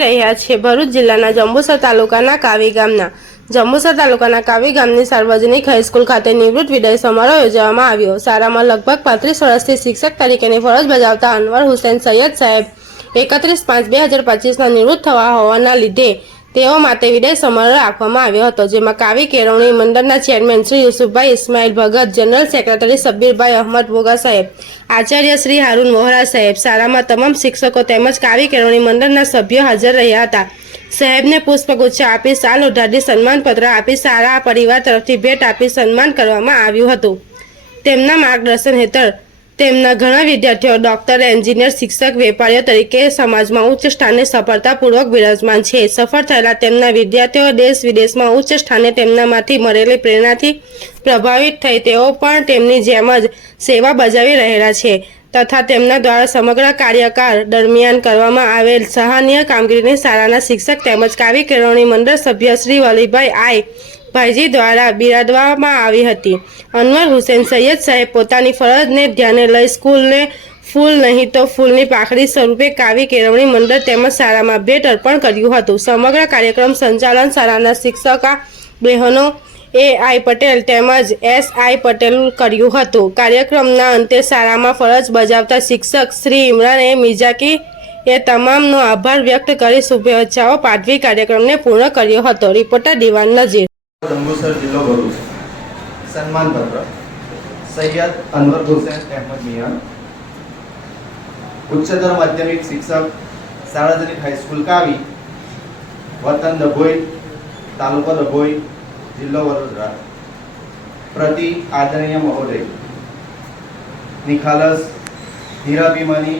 રહ્યા છે. ભરૂચ જિલ્લાના જંબુસર તાલુકાના કાવી ગામના જંબુસર તાલુકાના કાવી ગામની સાર્વજનિક હાઈસ્કૂલ ખાતે નિવૃત્ત વિદાય સમારોહ યોજવામાં આવ્યો. શાળામાં લગભગ પાંત્રીસ વર્ષથી શિક્ષક તરીકેની ફરજ બજાવતા અનવર હુસેન સૈયદ સાહેબ એકત્રીસ પાંચ બે હજાર પચીસના નિવૃત્ત થવા હોવાના લીધે તેઓ માટે વિદાય સમારોહ રાખવામાં આવ્યો હતો, જેમાં કાવી કેળવણી મંડળના chairman Shri Yusufbhai Ismail Bhagat, general secretary Sabbirbhai Ahmad Boga સાહેબ આચાર્ય શ્રી હારૂન વોહરા સાહેબ શાળામાં તમામ શિક્ષકો તેમજ કાવી કેળવણી મંડળના સભ્યો હાજર રહ્યા હતા. સાહેબને પુષ્પગુચ્છ આપી સાલ ઉઢાડી સન્માનપત્ર આપી શાળા પરિવાર તરફથી ભેટ આપી સન્માન કરવામાં આવ્યું હતું. તેમના માર્ગદર્શન હેઠળ તેમના ઘણા વિદ્યાર્થીઓ ડોક્ટર, એન્જિનિયર, શિક્ષક, વેપારીઓ તરીકે સમાજમાં ઉચ્ચ સ્થાને સફળતાપૂર્વક બિરાજમાન છે. સફળ થયેલા તેમના વિદ્યાર્થીઓ દેશ વિદેશમાં ઉચ્ચ સ્થાને તેમનામાંથી મળેલી પ્રેરણાથી પ્રભાવિત થઈ. તેઓ પણ તેમની જેમ જ સેવા બજાવી રહેલા છે તથા તેમના દ્વારા સમગ્ર કાર્યકાળ દરમિયાન કરવામાં આવેલ સહાનીય કામગીરીની શાળાના શિક્ષક તેમજ કાવી કેળવણી મંડળ સભ્ય શ્રી વલીભાઈ આઈ ભાઈજી દ્વારા બિરાદવામાં આવી હતી. અનવર હુસેન સૈયદ સાહેબ પોતાની ફરજને ધ્યાને લઈ સ્કૂલને ફૂલ નહીં તો ફૂલની પાખડી સ્વરૂપે કાવી કેળવણી મંડળ તેમજ શાળામાં ભેટ અર્પણ કર્યું હતું. સમગ્ર કાર્યક્રમ સંચાલન શાળાના શિક્ષકા બહેનો એ આઈ પટેલ તેમજ એસ આઈ પટેલ કર્યું હતું. કાર્યક્રમના અંતે શાળામાં ફરજ બજાવતા શિક્ષક શ્રી ઇમરાને મિજાકી એ તમામનો આભાર વ્યક્ત કરી શુભેચ્છાઓ પાઠવી કાર્યક્રમને પૂર્ણ કર્યો હતો. રિપોર્ટર દિવાન નજીર. જંબુસર જિલ્લો ભરૂચ સન્માન પત્ર સૈયદ અનવર હુસેન અહેમદ મિયાન ઉચ્ચતર માધ્યમિક શિક્ષક સાર્વજનિક હાઈસ્કૂલ કાવી વતન ડભોઈ તાલુકો ડભોઈ જિલ્લો વડોદરા પ્રતિ આદરણીય મહોદય નિખાલસ હીરાભીમાની